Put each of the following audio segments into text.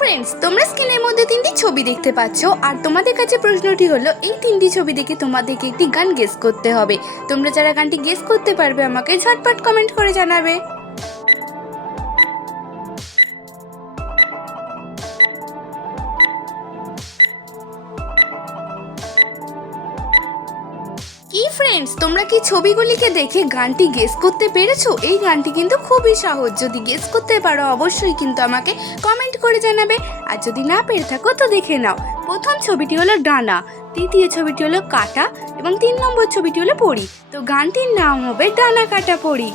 Friends তোমরা স্ক্রিনের মধ্যে তিনটি ছবি দেখতে পাচ্ছ, আর তোমাদের কাছে প্রশ্নটি হলো, এই তিনটি ছবি দেখে তোমাদেরকে একটি গান গেস করতে হবে। তোমরা যারা গানটি গেস করতে পারবে, আমাকে ঝটপট কমেন্ট করে জানাবে। কি ফ্রেন্ডস তোমরা কি ছবিগুলিকে দেখে গানটি গেস করতে পেরেছ? এই গানটি কিন্তু খুবই সহজ। যদি গেস করতে পারো, অবশ্যই কিন্তু আমাকে কমেন্ট করে জানাবে। আর যদি না পেরে থাকো, তো দেখে নাও। প্রথম ছবিটি হলো ডানা, তৃতীয় ছবিটি হলো কাটা, এবং তিন নম্বর ছবিটি হলো পড়ি তো গানটির নাম হবে ডানা কাটা পড়ি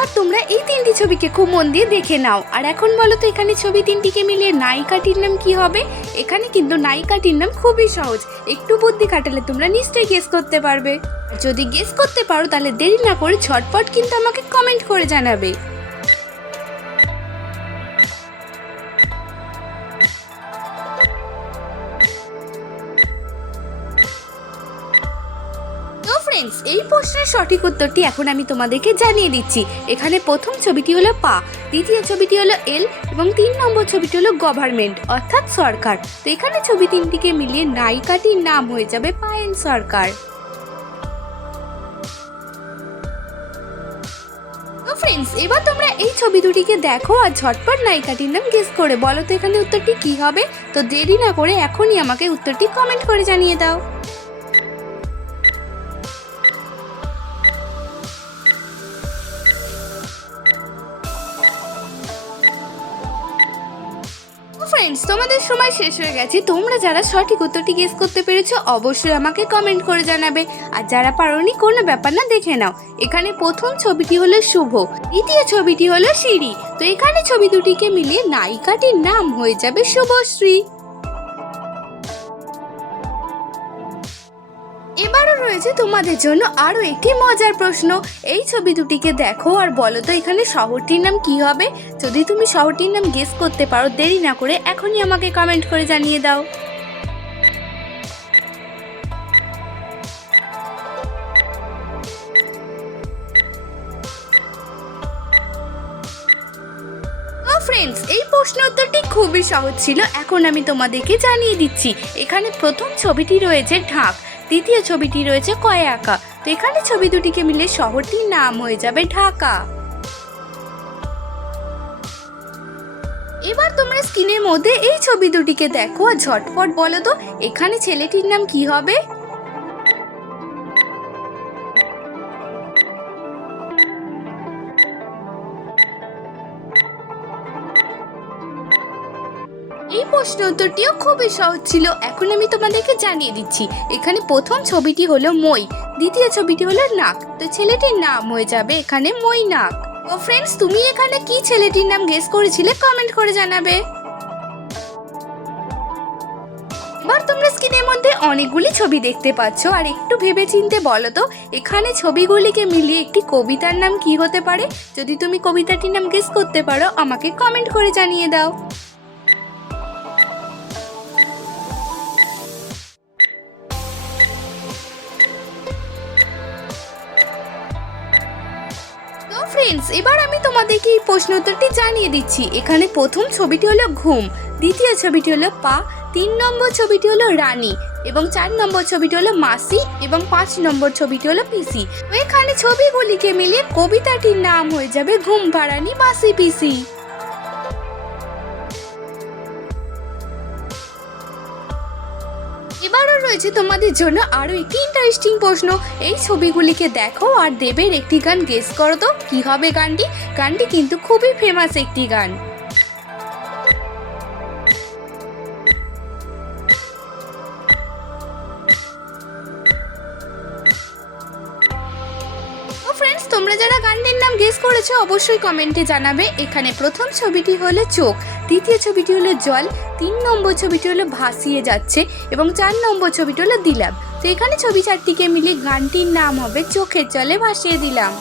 বা তোমরা এই তিনটি ছবিকে খুব মন দিয়ে দেখে নাও। আর এখন বলো তো, এখানে ছবি তিনটিকে মিলিয়ে নায়িকাটির নাম কি হবে? এখানে কিন্তু নায়িকাটির নাম খুবই সহজ। একটু বুদ্ধি কাটালে তোমরা নিশ্চয়ই গেস করতে পারবে। যদি গেস করতে পারো, তাহলে দেরি না করে ঝটপট কিন্তু আমাকে কমেন্ট করে জানাবে। ফ্রেন্ডস এই প্রশ্নের সঠিক উত্তরটি এখন আমি তোমাদেরকে জানিয়ে দিচ্ছি। এখানে প্রথম ছবিটি হলো পা, দ্বিতীয় ছবিটি হলো এল এবং তিন নম্বর ছবিটি হলো গভর্নমেন্ট অর্থাৎ সরকার। তো এখানে ছবি তিনটিকে মিলিয়ে নায়িকাটির নাম হয়ে যাবে পায়েল সরকার। ফ্রেন্ডস এবার তোমরা এই ছবি দুটিকে দেখো আর ঝটপট নায়িকাটির নাম গেস করে বলো তো এখানে উত্তরটি কি হবে? তো দেরি না করে এখনই আমাকে উত্তরটি কমেন্ট করে জানিয়ে দাও। ফ্রেন্ডস তোমাদের সময় শেষ হয়ে গেছে। তোমরা যারা সঠিক উত্তরটি গেস করতে পেরেছ, অবশ্যই আমাকে কমেন্ট করে জানাবে। আর যারা পারোনি, কোনো ব্যাপার না, দেখে নাও। এখানে প্রথম ছবিটি হলো শুভ, দ্বিতীয় ছবিটি হলো সিঁড়ি। তো এখানে ছবি দুটিকে মিলিয়ে নায়িকাটির নাম হয়ে যাবে শুভশ্রী। রয়েছে তোমাদের জন্য আরও একটি মজার প্রশ্ন। এই ছবি দুটিকে দেখো আর বলো তো এখানে শহরটির নাম কি হবে? যদি তুমি শহরটির নাম গেস করতে পারো, দেরি না করে এখনই আমাকে কমেন্ট করে জানিয়ে দাও। ফ্রেন্ডস এই প্রশ্ন উত্তরটি খুবই সহজ ছিল। এখন আমি তোমাদেরকে জানিয়ে দিচ্ছি। এখানে প্রথম ছবিটি রয়েছে ঢাক। দ্বিতীয় ছবিটি রয়েছে কয়ে আঁকা তো এখানে ছবি দুটিকে মিলে শহরটির নাম হয়ে যাবে ঢাকা। এবার তোমরা স্ক্রিনের মধ্যে এই ছবি দুটিকে দেখো আর ঝটপট বলো তো, এখানে ছেলেটির নাম কি হবে? এই প্রশ্ন উত্তরটিও খুবই সহজ ছিল। এখন আমি তোমাদেরকে জানিয়ে দিচ্ছি, এখানে প্রথম ছবিটি হলো মই, দ্বিতীয় ছবিটি হলো নাক। তো ছেলেটির নাম হয়ে যাবে এখানে মই নাক ও ফ্রেন্ডস তুমি এখানে কি ছেলেটির নাম গেস করেছিলে কমেন্ট করে জানাবে। এবার তোমরা স্ক্রিনের মধ্যে অনেকগুলি ছবি দেখতে পাচ্ছ, আর একটু ভেবে চিনতে বলো তো, এখানে ছবিগুলিকে মিলিয়ে একটি কবিতার নাম কি হতে পারে? যদি তুমি কবিতাটির নাম গেস করতে পারো, আমাকে কমেন্ট করে জানিয়ে দাও। ফ্রেন্ডস এবার আমি তোমাদেরকে এই প্রশ্ন উত্তরটি জানিয়ে দিচ্ছি। এখানে প্রথম ছবিটি হলো ঘুম, দ্বিতীয় ছবিটি হলো পা, তিন নম্বর ছবিটি হলো রানী এবং চার নম্বর ছবিটি হলো মাসি এবং পাঁচ নম্বর ছবিটি হলো পিসি। এখানে ছবিগুলিকে মিলিয়ে কবিতাটির নাম হয়ে যাবে ঘুম পাড়ানি মাসি পিসি। এবারও রয়েছে তোমাদের জন্য আরও একটি ইন্টারেস্টিং প্রশ্ন। এই ছবিগুলিকে দেখো আর দেবের একটি গান গেস করো তো। কী হবে গানটি? গানটি কিন্তু খুবই ফেমাস একটি গান। তোমরা যারা গানটির নাম গেস করেছ, অবশ্যই কমেন্টে জানাবে। এখানে প্রথম ছবিটি হলো চোখ, দ্বিতীয় ছবিটি হলো জল, তিন নম্বর ছবিটি হলো ভাসিয়ে যাচ্ছে, এবং চার নম্বর ছবিটি হলো দিলাম। তো এখানে ছবি চারটিকে মিলিয়ে গানটির নাম হবে চোখের জলে ভাসিয়ে দিলাম।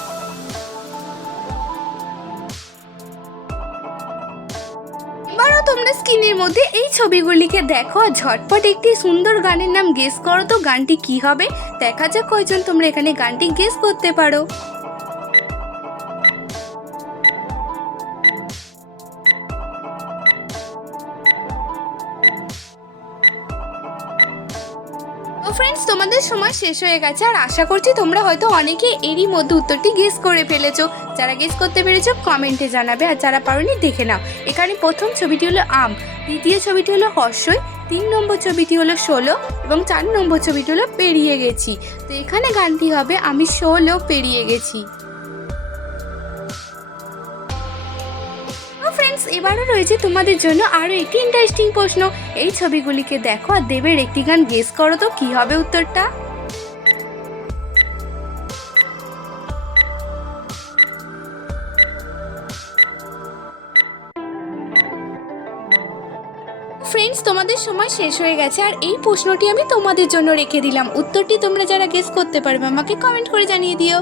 তোমরা স্ক্রিনের মধ্যে এই ছবিগুলিকে দেখো ঝটপট একটি সুন্দর গানের নাম গেস করো তো গানটি কি হবে? দেখা যাক কয়জন তোমরা এখানে গানটি গেস করতে পারো। ও ফ্রেন্ডস তোমাদের সময় শেষ হয়ে গেছে আর আশা করছি তোমরা হয়তো অনেকে এরই মধ্যে উত্তরটি গেস করে ফেলেছো। যারা গেস করতে পেরেছ কমেন্টে জানাবে আর যারা পারোনি, দেখে নাও। এখানে প্রথম ছবিটি হলো আম, দ্বিতীয় ছবিটি হলো হর্ষই, তিন নম্বর ছবিটি হলো ষোলো এবং চার নম্বর ছবিটি হলো পেরিয়ে গেছি। তো এখানে গানটি হবে, আমি ষোলো পেরিয়ে গেছি। এবারও রয়েছে তোমাদের জন্য আরও একটি ইন্টারেস্টিং প্রশ্ন। এই ছবিগুলিকে দেখো আর দেবের একটি গান গেস করো তো, কি হবে উত্তরটা? ফ্রেন্ডস তোমাদের সময় শেষ হয়ে গেছে আর এই প্রশ্নটি আমি তোমাদের জন্য রেখে দিলাম। উত্তরটি তোমরা যারা গেস করতে পারবে, আমাকে কমেন্ট করে জানিয়ে দিও।